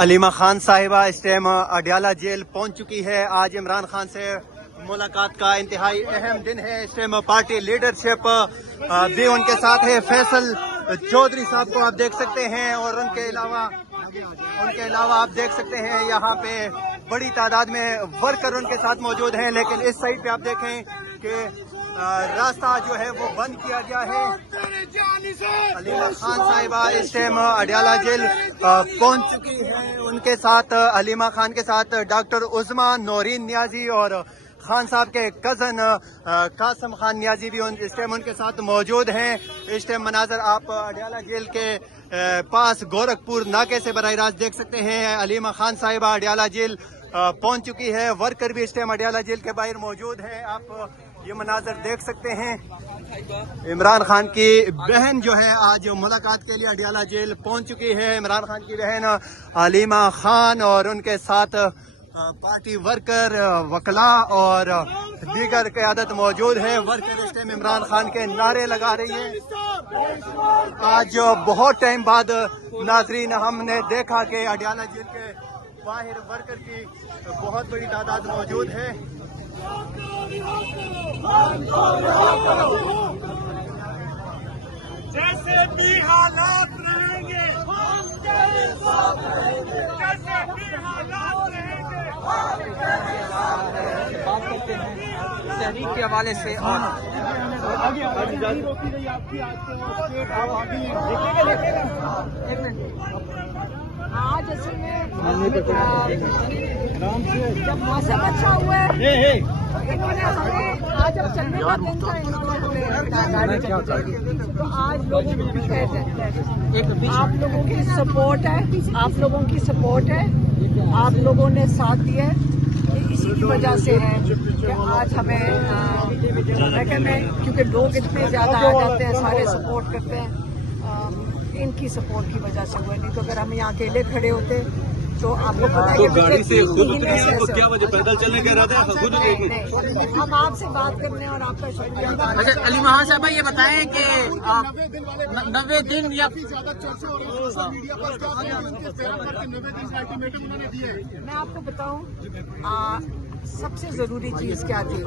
علیمہ خان صاحبہ اس time Adiala jail پہنچ چکی ہے. آج عمران خان سے ملاقات کا انتہائی اہم دن ہے. اس ٹائم پارٹی لیڈرشپ بھی ان کے ساتھ ہے. فیصل چودھری صاحب کو آپ دیکھ سکتے ہیں اور ان کے علاوہ آپ دیکھ سکتے ہیں یہاں پہ بڑی تعداد میں ورکر ان کے ساتھ موجود ہیں. لیکن اس سائڈ پہ آپ دیکھیں کہ راستہ جو ہے وہ بند کیا گیا ہے. علیمہ خان صاحبہ اس ٹائم اڈیالہ جیل پہنچ چکی ہے. ان کے ساتھ علیمہ خان کے ساتھ ڈاکٹر عظمیٰ نورین نیازی اور خان صاحب کے کزن قاسم خان نیازی بھی اس ٹائم ان کے ساتھ موجود ہیں. اس ٹائم مناظر آپ اڈیالہ جیل کے پاس گورکھپور ناکے سے براہ راست دیکھ سکتے ہیں. علیمہ خان صاحبہ اڈیالہ جیل پہنچ چکی ہے. ورکر بھی اس ٹائم اڈیالہ جیل کے باہر موجود ہیں. آپ یہ مناظر دیکھ سکتے ہیں. عمران خان کی بہن جو ہے آج ملاقات کے لیے اڈیالہ جیل پہنچ چکی ہے. عمران خان کی بہن علیمہ خان اور ان کے ساتھ پارٹی ورکر وکلاء اور دیگر قیادت موجود ہے. ورکر اس ٹائم عمران خان کے نعرے لگا رہی ہے. آج بہت ٹائم بعد ناظرین ہم نے دیکھا کہ اڈیالہ جیل کے باہر ورکر کی بہت بڑی تعداد موجود ہے. جیسے بھی حالات رہیں گے جیسے بھی حالات رہیں گے بات کرتے ہیں تحریک کے حوالے سے. اور آج اصل میں جب موسم اچھا ہوا ہے انہوں نے ہمیں آج اب چلنے کا دن تھا. انہوں نے ہمیں تو آج لوگوں کی آپ لوگوں کی سپورٹ ہے. آپ لوگوں کی سپورٹ ہے. آپ لوگوں نے ساتھ دیا ہے. اسی کی وجہ سے ہے کہ آج ہمیں کیونکہ لوگ اتنے زیادہ آ جاتے ہیں, سارے سپورٹ کرتے ہیں. ان کی سپورٹ کی وجہ سے ہوئے, نہیں تو اگر ہم یہاں اکیلے کھڑے ہوتے تو آپ کو پتا ہے گاڑی سے خود کیا وجہ پیدل چلنے کا ارادہ ہے خود ہم آپ سے بات کرنے اور آپ کا شکریہ. اچھا علیمہ خان صاحبہ یہ بتائیں کہ 90 دن یا میں آپ کو بتاؤں سب سے ضروری چیز کیا تھی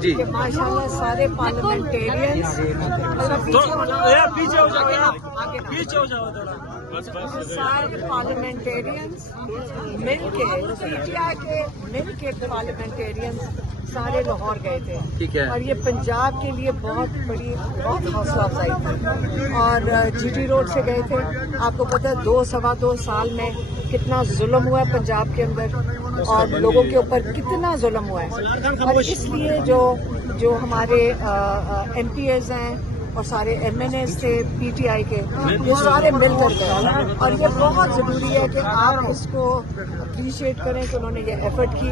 جی کہ ماشاءاللہ سارے پارلیمنٹیرینز سارے پارلیمنٹیرینز مل کے پی ٹی آئی کے مل کے پارلیمنٹیرینز سارے لاہور گئے تھے. ٹھیک ہے. اور یہ پنجاب کے لیے بہت حوصلہ افزائی تھی. اور جی ٹی روڈ سے گئے تھے. آپ کو پتہ ہے 2 سال میں کتنا ظلم ہوا ہے پنجاب کے اندر اور لوگوں کے اوپر کتنا ظلم ہوا ہے. اور اس لیے جو ہمارے ایم پی ایز ہیں اور سارے ایم این ایز تھے پی ٹی آئی کے, یہ سارے مل کر گئے. اور یہ بہت ضروری ہے کہ آپ اس کو اپریشیٹ کریں کہ انہوں نے یہ ایفرٹ کی.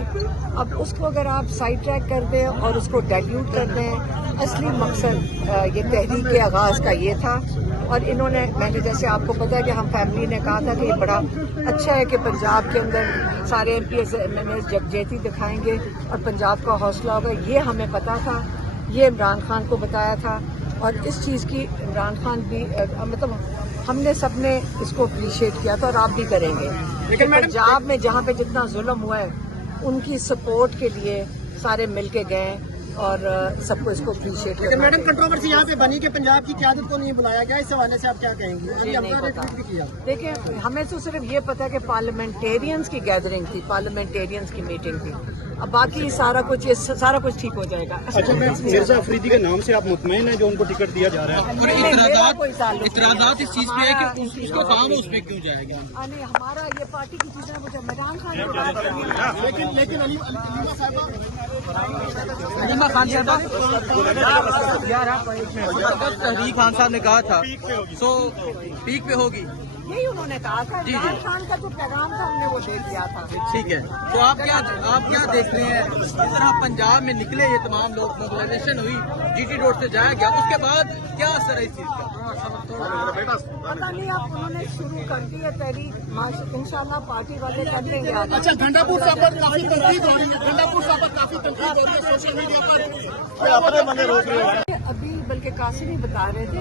اب اس کو اگر آپ سائڈ ٹریک کر دیں اور اس کو ڈائلیوٹ کر دیں, اصلی مقصد یہ تحریک کے آغاز کا یہ تھا. اور انہوں نے, میں نے جیسے آپ کو پتا ہے کہ ہم فیملی نے کہا تھا کہ یہ بڑا اچھا ہے کہ پنجاب کے اندر سارے MPs MNAs یکجہتی دکھائیں گے اور پنجاب کا حوصلہ ہوگا. یہ ہمیں پتا تھا, یہ عمران خان کو بتایا تھا. اور اس چیز کی عمران خان بھی مطلب ہم نے سب نے اس کو اپریشیٹ کیا تھا اور آپ بھی کریں گے. لیکن پنجاب میں جہاں پہ جتنا ظلم ہوا ہے ان کی سپورٹ کے لیے سارے مل کے گئے اور سب کو اس کو اپریشیٹ کرنا. میڈم کنٹروورسی یہاں پہ بنی کہ پنجاب کی قیادت کو نہیں بلایا گیا, اس حوالے سے آپ کیا کہیں گے؟ دیکھیں ہمیں تو صرف یہ پتا کہ پارلیمنٹیرینز کی گیدرنگ تھی, پارلیمنٹیرینز کی میٹنگ تھی. اب باقی سارا کچھ ٹھیک ہو جائے گا. اچھا مرزا افریدی کے نام سے آپ مطمئن ہیں جو ان کو ٹکٹ دیا جا رہا ہے؟ اعتراضات اس چیز پہ ہے کہ اس کو کام اس پہ کیوں جائے گا؟ نہیں, ہمارا یہ پارٹی کی چیزیں مجھے عمران خان کی بات کرنی ہے. لیکن علیمہ خان صاحبہ تحریک خان صاحب نے کہا تھا سو پیک پہ ہوگی, یہی انہوں نے کہا تھا. عمران خان کا جو پیغام تھا ہم نے وہ دے دیا تھا. ٹھیک ہے. تو آپ کیا دیکھ رہے ہیں اس طرح پنجاب میں نکلے یہ تمام لوگ, موبلائزیشن ہوئی, جی ٹی روڈ سے جایا گیا, اس کے بعد کیا اثر ہے اس چیز کا؟ پتا نہیں, اب انہوں نے شروع کر دی ہے تحریک, انشاءاللہ پارٹی والے کر لیں گے. اچھا گھنٹا پور صاحب پر کافی تنقید ہو رہی ہے, گھنٹا پور صاحب پر کافی تنقید ہو رہی ہے سوشل میڈیا پر. ابھی بلکہ قاسم ہی بتا رہے تھے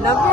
90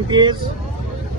MPs?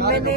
MNA